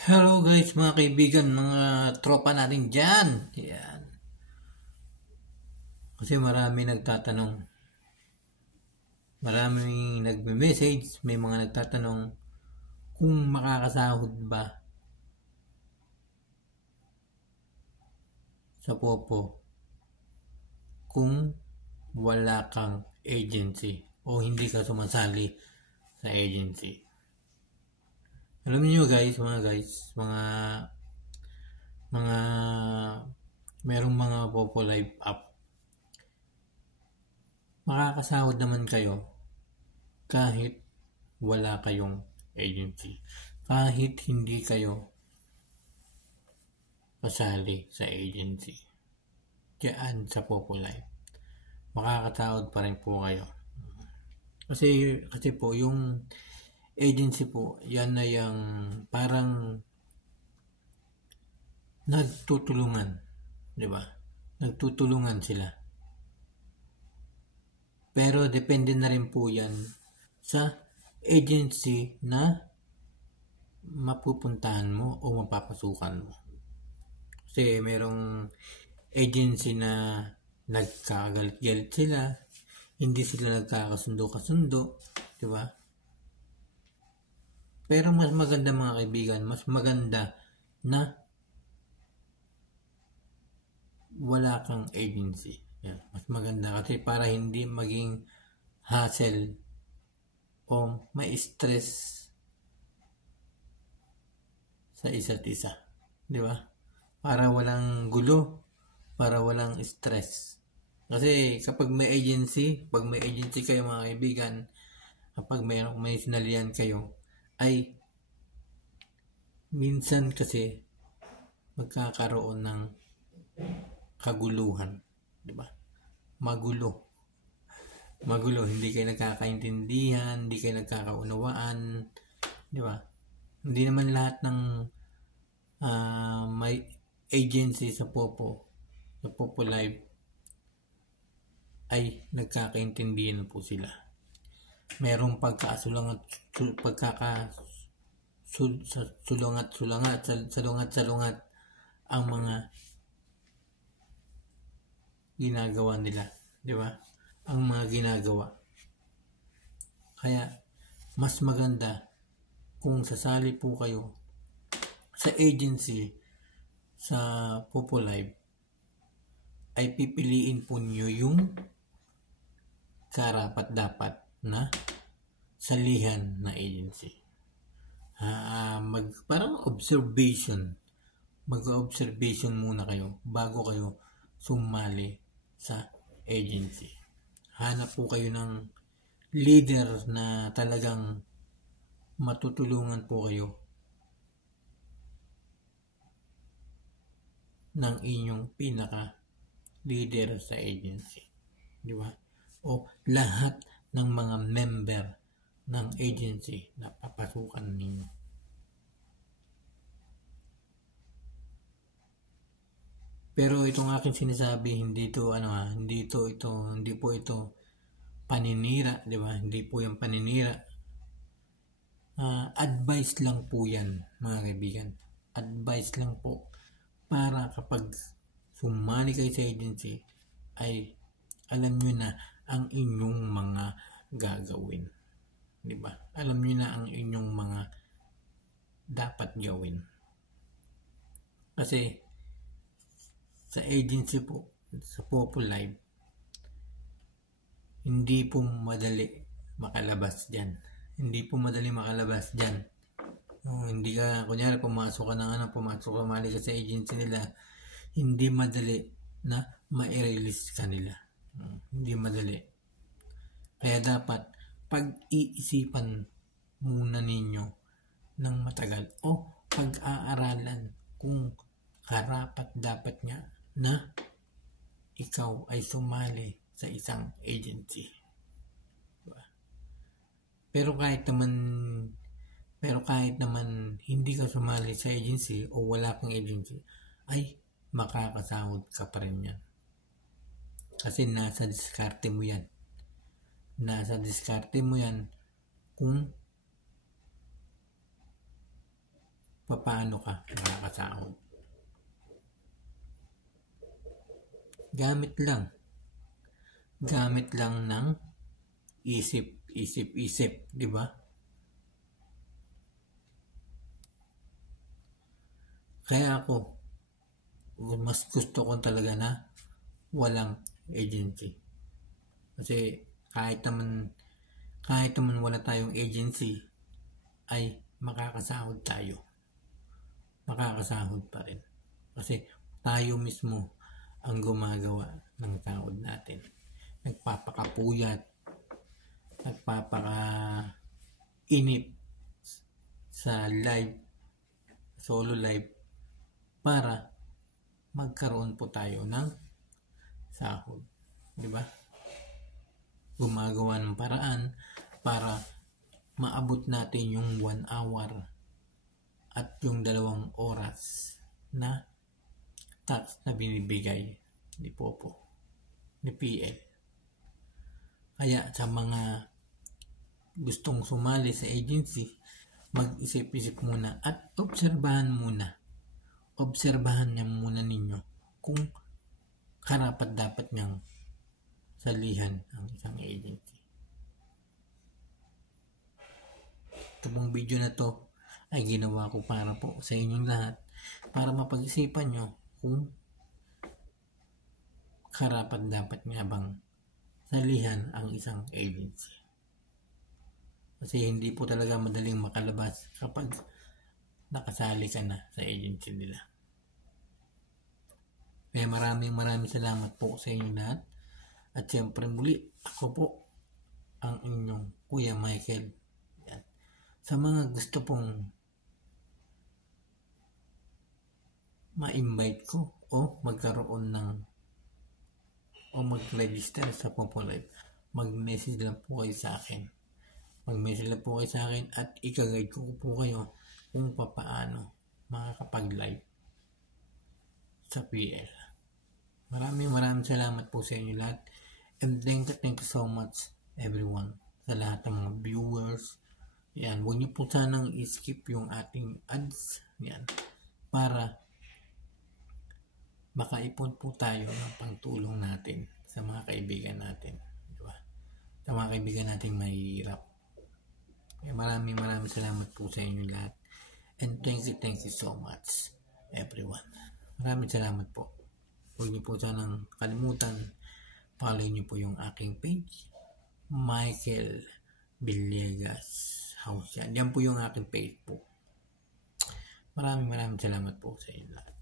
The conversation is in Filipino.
Hello guys, mga kaibigan, mga tropa natin dyan. Yan. Kasi maraming nagme-message, may mga nagtatanong kung makakasahod ba sa Popo kung wala kang agency o hindi ka sumasali sa agency. Alam niyo guys, mga merong mga Popo Live app. Makakasahod naman kayo kahit wala kayong agency. Kahit hindi kayo kasali sa agency. Diyan sa Popo Live. Makakatawad pa rin po kayo. Kasi po, yung agency po, yan na yung parang nagtutulungan. Di ba? Nagtutulungan sila. Pero depende na rin po yan sa agency na mapupuntahan mo o mapapasukan mo. Kasi merong agency na nagkagalit-galit sila, hindi sila nagkakasundo-kasundo, di ba? Pero mas maganda mga kaibigan, mas maganda na wala kang agency. Yan. Mas maganda kasi para hindi maging hassle o may stress sa isa't isa. Di ba? Para walang gulo, para walang stress. Kasi kapag may agency kayo mga kaibigan, kapag may sinalihan kayo, ay minsan kasi magkakaroon ng kaguluhan, di ba? Magulo, hindi kayo nagkakaintindihan, hindi kayo nagkakaunawaan, di ba? Hindi naman lahat ng may agency sa Popo Live ay nagkakaintindihan po sila. Merong salungat ang mga ginagawa nila, di ba? Ang mga ginagawa. Kaya mas maganda kung sasali po kayo sa agency sa Popo Live, ay pipiliin po niyo yung karapat-dapat na salihan na agency. Parang mag-observation muna kayo bago kayo sumali sa agency. Hanap po kayo ng leader na talagang matutulungan po kayo ng inyong pinaka-leader sa agency. Di ba? O lahat ng mga member ng agency na papasukan ninyo. Pero itong aking sinasabi, hindi po ito paninira, di ba? Hindi po yung paninira. Advice lang po yan, mga kaibigan. Advice lang po para kapag sumali kayo sa agency ay alam nyo na ang inyong mga gagawin. Di ba? Alam nyo na ang inyong mga dapat gawin. Kasi sa agency po, sa Popo Live, hindi po madali makalabas dyan. Hindi ka, kunyari pumasok ka mali ka sa agency nila, hindi madali na ma-release ka nila. Hindi madali. Kaya dapat pag-iisipan muna ninyo ng matagal o pag-aaralan kung karapat dapat nga na ikaw ay sumali sa isang agency. Diba? Pero kahit naman hindi ka sumali sa agency o wala kang agency, ay makakasahod ka pa rin yan. Kasi nasa diskarte mo yan. Kung paano ka makakasahod. Gamit lang ng isip, di ba? Kaya ako, mas gusto ko talaga na walang agency. Kasi kahit naman wala tayong agency, ay makakasahod tayo. Makakasahod pa rin. Kasi tayo mismo ang gumagawa ng sahod natin. Nagpapakapuyat, nagpapakainit sa solo live para magkaroon po tayo ng sahod. Di ba? Gumagawa ng paraan para maabot natin yung 1 hour at yung 2 oras na tax na binibigay ni Popo, ni PL. Kaya sa mga gustong sumali sa agency, mag-isip-isip muna at obserbahan niya muna ninyo kung karapat dapat niyang salihan ang isang agency. Ito pong video na to ay ginawa ko para po sa inyong lahat, para mapag-isipan nyo kung karapat dapat nga bang salihan ang isang agency. Kasi hindi po talaga madaling makalabas kapag nakasali ka na sa agency nila. Kaya maraming salamat po sa inyo lahat. At siyempre muli, ako po ang inyong Kuya Michael. Yan. Sa mga gusto pong ma-invite ko o magkaroon o mag-register sa Popo Live, mag-message lang po kayo sa akin. At ika-guide ko po kayo kung paano makakapag-live sa PL. Maraming salamat po sa inyo lahat. And thank you so much everyone, sa lahat ng mga viewers. Yan, huwag niyo po sanang i-skip yung ating ads. Yan, para makaipon po tayo ng pangtulong natin sa mga kaibigan natin. Diba? Sa mga kaibigan natin mahihirap. Kaya maraming salamat po sa inyo lahat. And thank you so much everyone. Maraming salamat po. Huwag niyo po sanang kalimutan, follow niyo po yung aking page, Michael Villegas House. Yan po yung aking Facebook. Maraming salamat po sa inyo lahat.